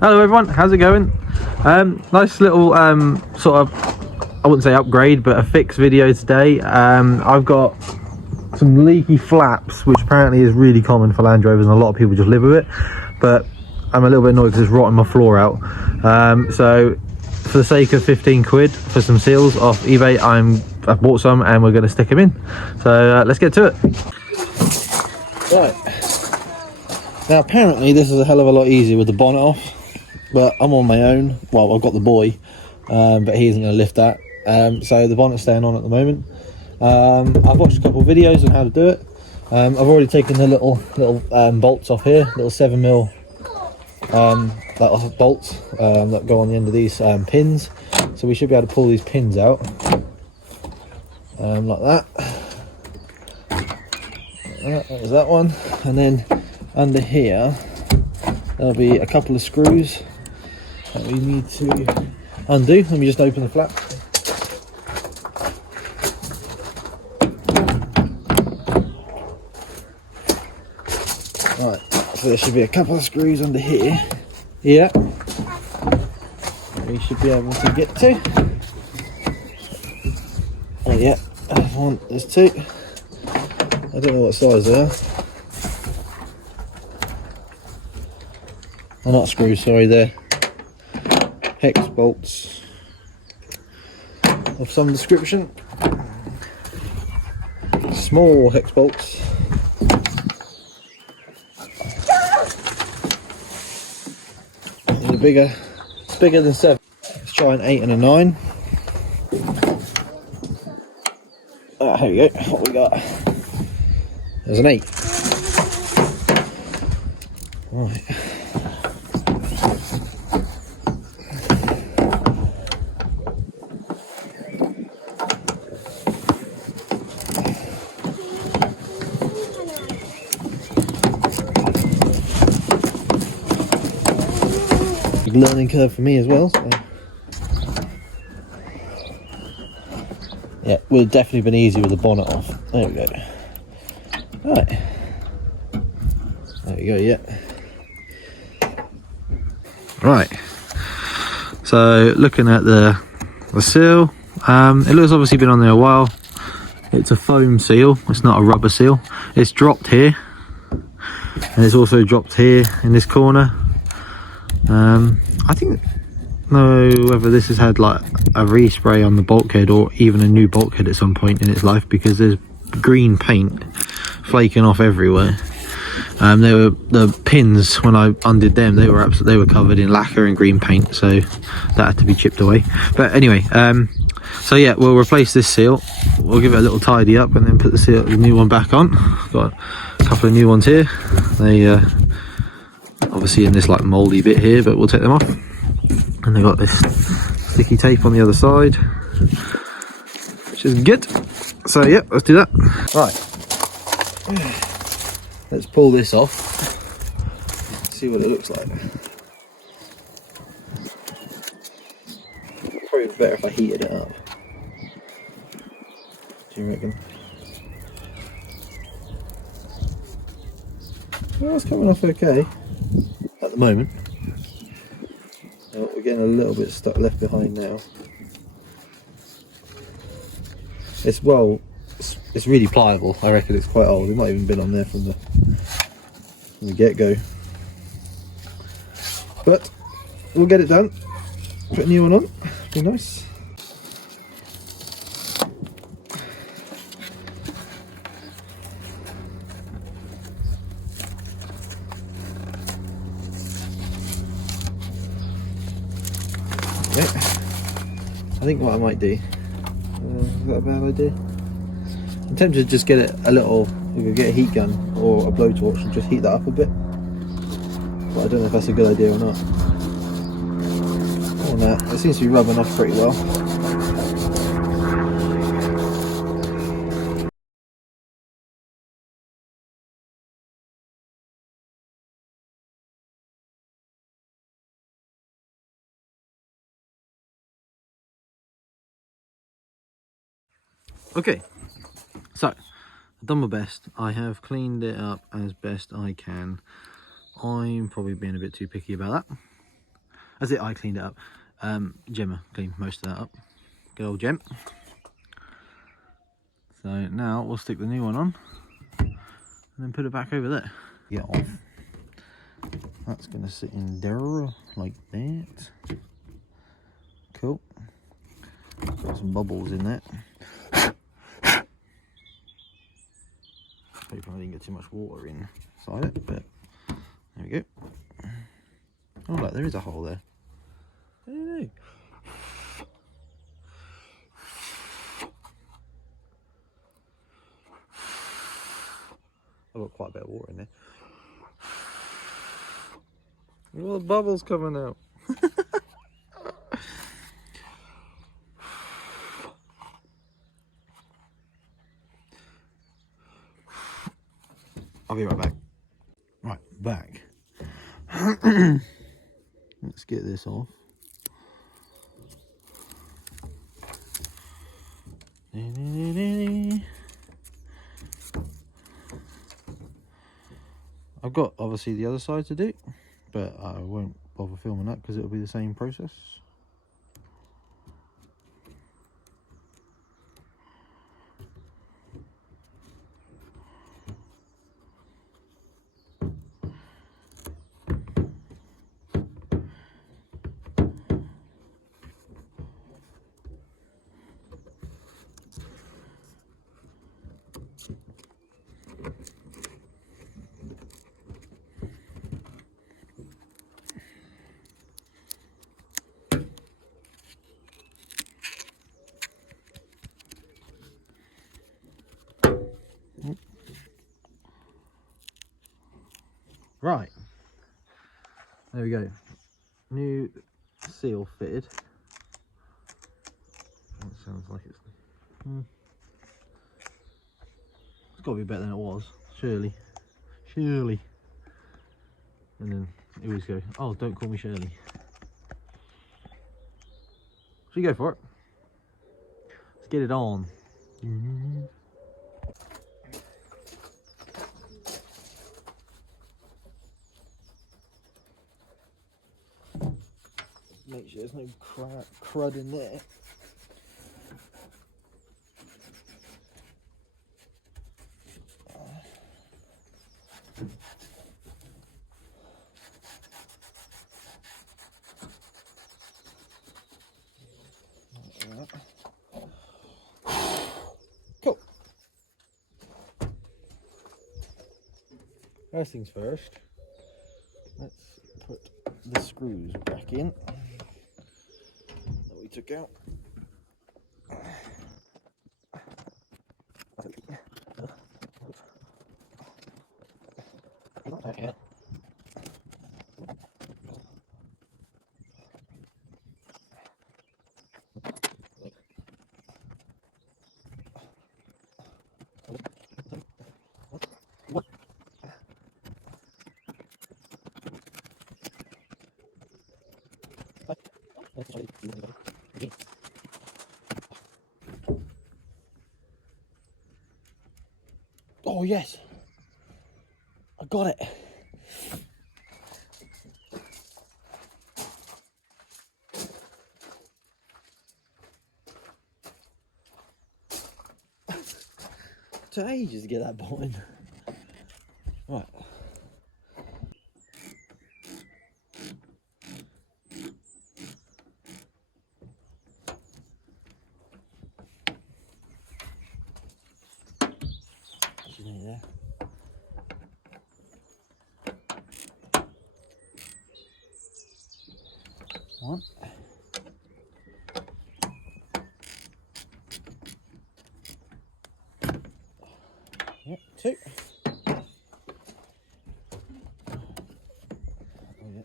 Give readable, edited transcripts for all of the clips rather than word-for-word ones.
Hello everyone, how's it going? Nice little sort of, I wouldn't say upgrade, but a fix video today. I've got some leaky flaps, which apparently is really common for Land Rovers and a lot of people just live with it, but I'm a little bit annoyed because it's rotting my floor out. So for the sake of 15 quid for some seals off eBay, I've bought some and we're going to stick them in. So let's get to it. Right, now apparently this is a hell of a lot easier with the bonnet off, but I'm on my own. Well, I've got the boy, but he isn't going to lift that, so the bonnet's staying on at the moment. I've watched a couple of videos on how to do it. I've already taken the little bolts off here, little 7mm bolts that go on the end of these pins, so we should be able to pull these pins out like that. There's that one, and then under here there'll be a couple of screws that we need to undo. Let me just open the flap. Right, so there should be a couple of screws under here. Yeah, we should be able to get to. Oh yeah, there's one, there's two. I don't know what size they are. Oh, not screws, sorry, they're hex bolts of some description. Small hex bolts. They're bigger. It's bigger than 7. Let's try an 8 and a 9. Here we go. What we got? There's an 8. Right. Big learning curve for me as well. So. Yeah, would have definitely been easier with the bonnet off. There we go. Right. There we go, yeah. Right. So looking at the seal, it looks obviously been on there a while. It's a foam seal, it's not a rubber seal. It's dropped here, and it's also dropped here in this corner. I think know whether this has had like a respray on the bulkhead or even a new bulkhead at some point in its life, because there's green paint flaking off everywhere. There were the pins when I undid them, they were covered in lacquer and green paint, so that had to be chipped away. But anyway, so yeah, we'll replace this seal, we'll give it a little tidy up and then put the new one back on. Got a couple of new ones here. They obviously in this like moldy bit here, but we'll take them off. And they've got this sticky tape on the other side, which is good. So yeah, let's do that. Right, let's pull this off, see what it looks like. Probably better if I heated it up. Do you reckon? Well, it's coming off okay at the moment. We're getting a little bit stuck left behind now. It's really pliable. I reckon it's quite old. It might even been on there from the get-go. But we'll get it done. Put a new one on. Be nice. Okay. I think what I might do, is that a bad idea? I'm tempted to just get it a little, either get a heat gun or a blowtorch and just heat that up a bit, but I don't know if that's a good idea or not. Oh no, it seems to be rubbing off pretty well. Okay, so I've done my best. I have cleaned it up as best I can. I'm probably being a bit too picky about that. That's it, I cleaned it up. Gemma cleaned most of that up. Good old Gem. So now we'll stick the new one on and then put it back over there. Get off. That's going to sit in there like that. Cool. Got some bubbles in there. Hopefully I didn't get too much water inside it, but there we go. Oh look, there is a hole there. I don't know. I've got quite a bit of water in there. Look at all the bubbles coming out. I'll be right back. Right, back. Let's get this off. I've got obviously the other side to do, but I won't bother filming that because it'll be the same process. Right, there we go. New seal fitted. That sounds like it's got to be better than it was, surely. And then it always go, oh, don't call me Shirley. So you go for it. Let's get it on. Make sure there's no crud in there. Cool. First things first, let's put the screws back in that we took out. Okay. Oh yes, I got it. Took ages to get that bolt in. Right. There. One. Yep, two. Oh, yeah.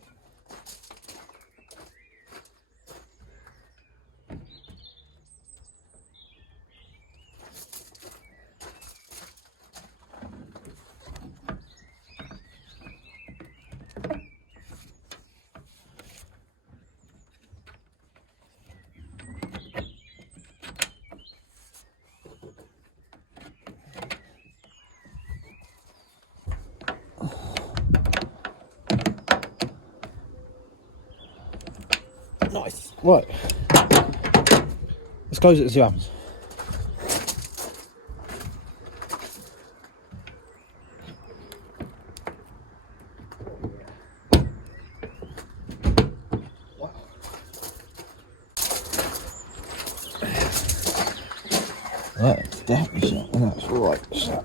Nice. Right. Let's close it and see what happens. That's definitely shut, and that's right shut.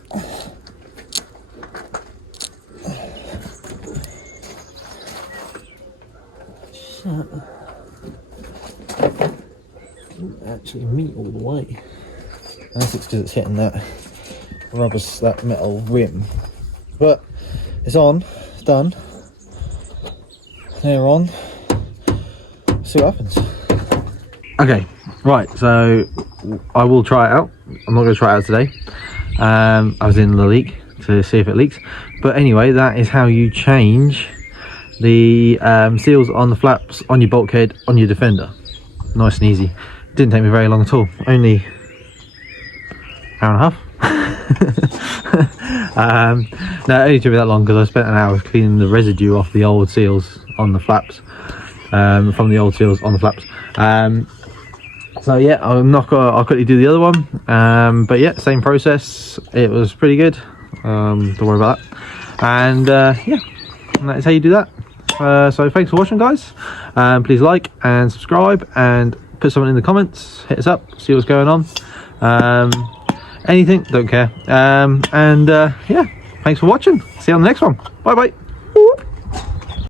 Shut. Didn't actually meet all the way. Unless it's because it's hitting that rubber, that metal rim. But it's on, it's done. They're on. See what happens. Okay, right, so I will try it out. I'm not going to try it out today. I was in the leak to see if it leaks. But anyway, that is how you change the seals on the flaps on your bulkhead on your Defender. Nice and easy. Didn't take me very long at all. Only hour and a half. No, it only took me that long because I spent an hour cleaning the residue off the old seals on the flaps. From the old seals on the flaps. So yeah, I'll quickly do the other one. But yeah, same process. It was pretty good. Don't worry about that. And yeah, that is how you do that. So thanks for watching, guys. Please like and subscribe and put something in the comments. Hit us up, see what's going on. Anything, don't care. Yeah, thanks for watching. See you on the next one. Bye bye.